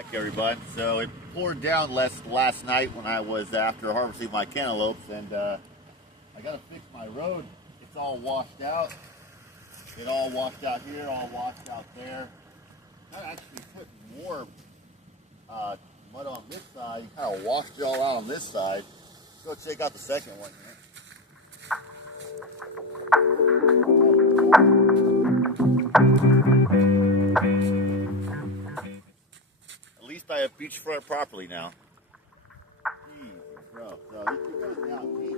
Back everybody. So it poured down last night when I was after harvesting my cantaloupes, and I got to fix my road. It's all washed out. It all washed out here, all washed out there. I actually put more mud on this side. Kind of washed it all out on this side. Let's go check out the second one here. At least I have beachfront property now. Jesus, bro. So it goes down deep.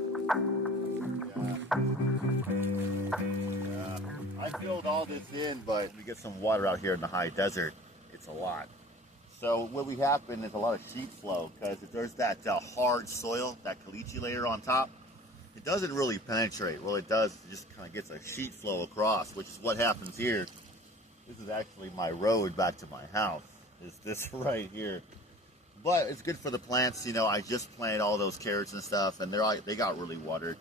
I filled all this in, but we get some water out here in the high desert. It's a lot. So what we happen is a lot of sheet flow because if there's that hard soil, that caliche layer on top, it doesn't really penetrate. Well, it does. It just kind of gets a sheet flow across, which is what happens here. This is actually my road back to my house. Is this right here? But it's good for the plants. You know, I just planted all those carrots and stuff, and they got really watered.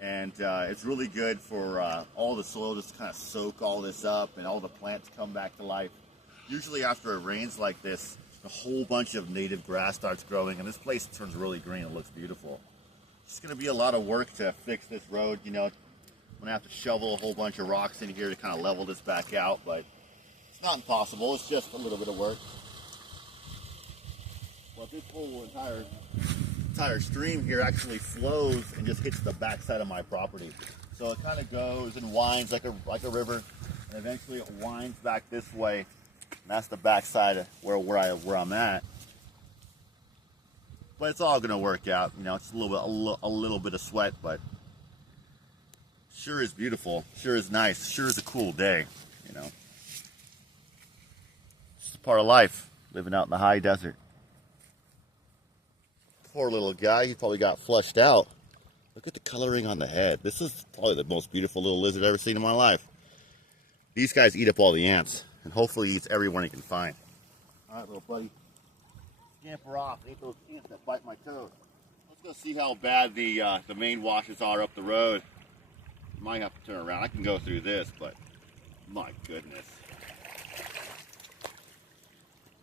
And it's really good for all the soil just to kind of soak all this up and all the plants come back to life. Usually after it rains like this, a whole bunch of native grass starts growing, and this place turns really green. It looks beautiful. It's going to be a lot of work to fix this road. You know, I'm going to have to shovel a whole bunch of rocks in here to kind of level this back out, but it's not impossible. It's just a little bit of work. Well, this whole entire stream here actually flows and just hits the backside of my property. So it kind of goes and winds like a river, and eventually it winds back this way. And that's the backside of where I'm at. But it's all gonna work out. You know, it's a little bit of sweat, but sure is beautiful. Sure is nice. Sure is a cool day. You know, it's part of life, living out in the high desert. Poor little guy, he probably got flushed out. Look at the coloring on the head. This is probably the most beautiful little lizard I've ever seen in my life. These guys eat up all the ants, and hopefully eats everyone he can find. All right, little buddy, scamper off. Ain't those ants that bite my toes. Let's go see how bad the main washes are up the road. Might have to turn around. I can go through this, but my goodness.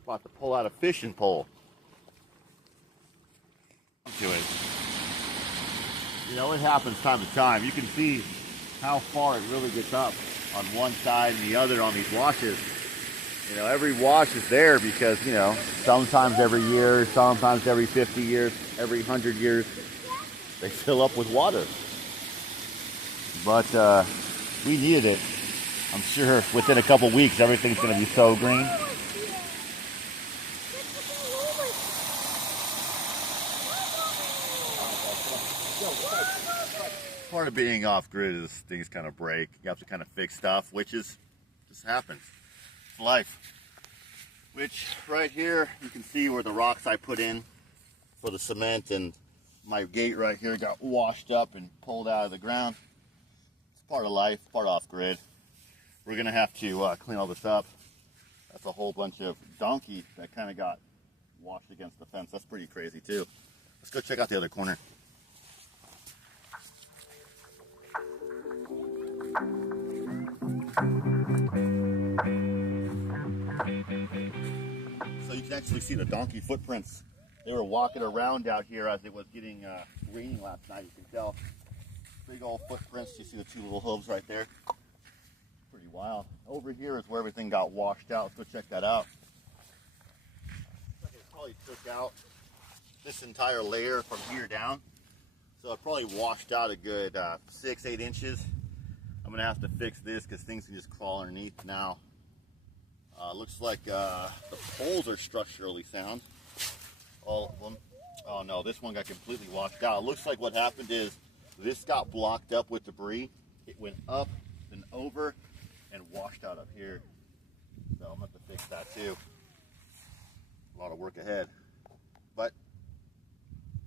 About to pull out a fishing pole. To it. You know, it happens time to time. You can see how far it really gets up on one side and the other on these washes. You know, every wash is there because, you know, sometimes every year, sometimes every 50 years, every 100 years, they fill up with water. But we needed it. I'm sure within a couple weeks, everything's going to be so green. Part of being off-grid is things kind of break. You have to kind of fix stuff, which just happens. It's life. Which right here, you can see where the rocks I put in for the cement and my gate right here got washed up and pulled out of the ground. It's part of life, part of off-grid. We're going to have to clean all this up. That's a whole bunch of donkey that kind of got washed against the fence. That's pretty crazy too. Let's go check out the other corner. So you can actually see the donkey footprints. They were walking around out here as it was getting raining last night. You can tell big old footprints. You see the two little hooves right there. Pretty wild. Over here is where everything got washed out. Let's go check that out. It probably took out this entire layer from here down. So it probably washed out a good 6-8 inches. I'm gonna have to fix this because things can just crawl underneath now. Looks like the poles are structurally sound, all of them. Oh no, this one got completely washed out. It looks like what happened is this got blocked up with debris. It went up and over and washed out up here. So I'm gonna have to fix that too. A lot of work ahead, but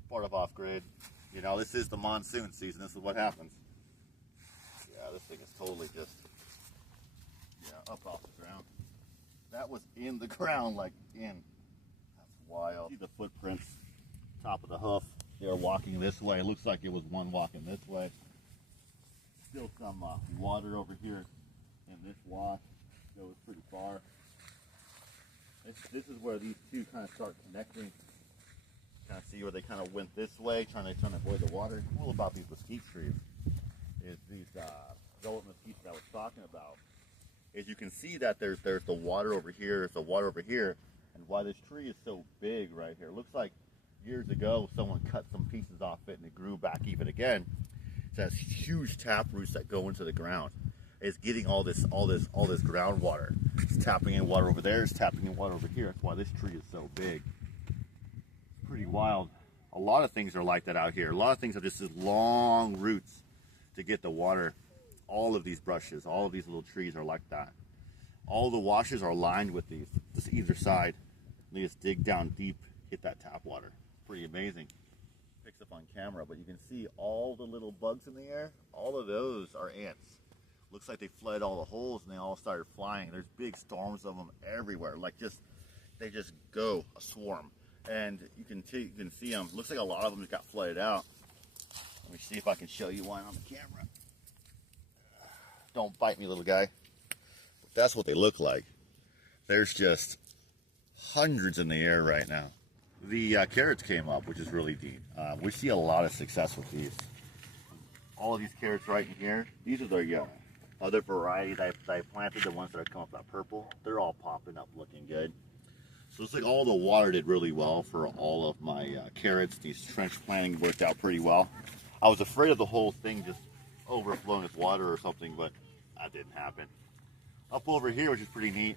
part of off-grid. You know, this is the monsoon season. This is what happens. Yeah, this thing is totally just, up off the ground. That was in the ground, like in. That's wild. See the footprints, top of the hoof. They were walking this way. It looks like it was one walking this way. Still some water over here in this wash. Goes pretty far. This is where these two kind of start connecting. Kind of see where they kind of went this way, trying to avoid the water. Cool about these mesquite trees is these velvet mesquite that I was talking about. Is you can see that there's the water over here, there's the water over here, and why this tree is so big right here. It looks like years ago someone cut some pieces off it and it grew back even again. It has huge tap roots that go into the ground. It's getting all this groundwater. It's tapping in water over there, it's tapping in water over here. That's why this tree is so big. It's pretty wild. A lot of things are like that out here. A lot of things have just these long roots to get the water. All of these brushes, all of these little trees are like that. All the washes are lined with these, just either side. They just dig down deep, hit that tap water. Pretty amazing. Picks up on camera, but you can see all the little bugs in the air. All of those are ants. Looks like they fled all the holes and they all started flying. There's big storms of them everywhere. Like they just go a swarm, and you can see them. Looks like a lot of them just got flooded out. Let me see if I can show you one on the camera. Don't bite me, little guy. That's what they look like. There's just hundreds in the air right now. The carrots came up, which is really neat. We see a lot of success with these. All of these carrots right in here, these are the other variety that I planted, the ones that are coming up that purple. They're all popping up looking good. So it's like all the water did really well for all of my carrots. These trench planting worked out pretty well. I was afraid of the whole thing just overflowing with water or something, but that didn't happen. Up over here, which is pretty neat,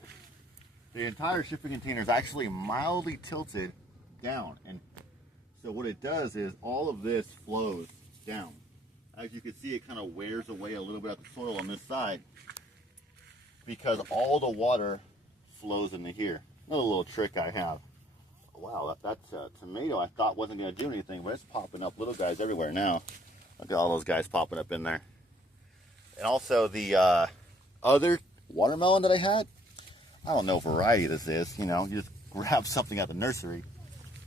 the entire shipping container is actually mildly tilted down, and so what it does is all of this flows down. As you can see, it kind of wears away a little bit of the soil on this side because all the water flows into here. Another little trick I have. Wow, that's a tomato I thought wasn't going to do anything, but it's popping up little guys everywhere now. Look at all those guys popping up in there. And also the other watermelon that I had, I don't know what variety this is, you know, you just grab something at the nursery,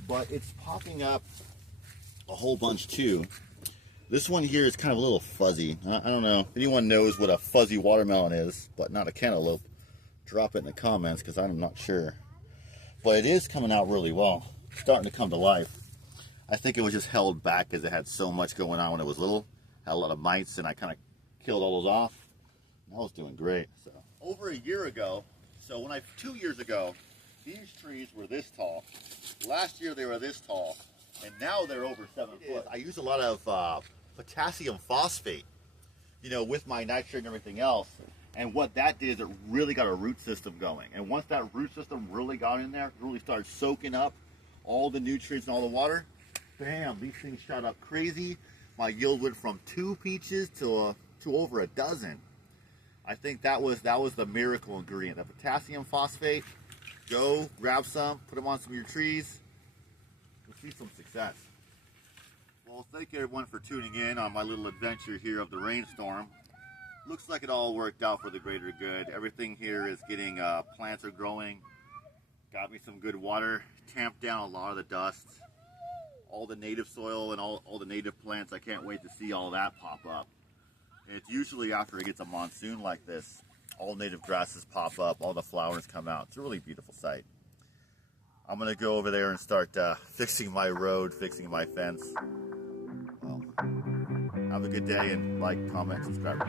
but it's popping up a whole bunch too. This one here is kind of a little fuzzy. I don't know if anyone knows what a fuzzy watermelon is, but not a cantaloupe. Drop it in the comments because I'm not sure. But it is coming out really well. It's starting to come to life. I think it was just held back because it had so much going on when it was little. Had a lot of mites, and I kind of killed all those off. And I was doing great. So over a year ago, 2 years ago, these trees were this tall. Last year they were this tall, and now they're over 7 foot. I use a lot of potassium phosphate, you know, with my nitrogen and everything else. And what that did is it really got a root system going. And once that root system really got in there, it really started soaking up all the nutrients and all the water, bam, these things shot up crazy. My yield went from 2 peaches to over a dozen. I think that was the miracle ingredient. The potassium phosphate. Go grab some, put them on some of your trees. You'll see some success. Well, thank you everyone for tuning in on my little adventure here of the rainstorm. Looks like it all worked out for the greater good. Everything here is getting, plants are growing. Got me some good water, tamped down a lot of the dust. All the native soil and all the native plants, I can't wait to see all that pop up. It's usually after it gets a monsoon like this, all native grasses pop up, all the flowers come out. It's a really beautiful sight. I'm gonna go over there and start fixing my road, fixing my fence. Well, have a good day and like, comment, subscribe.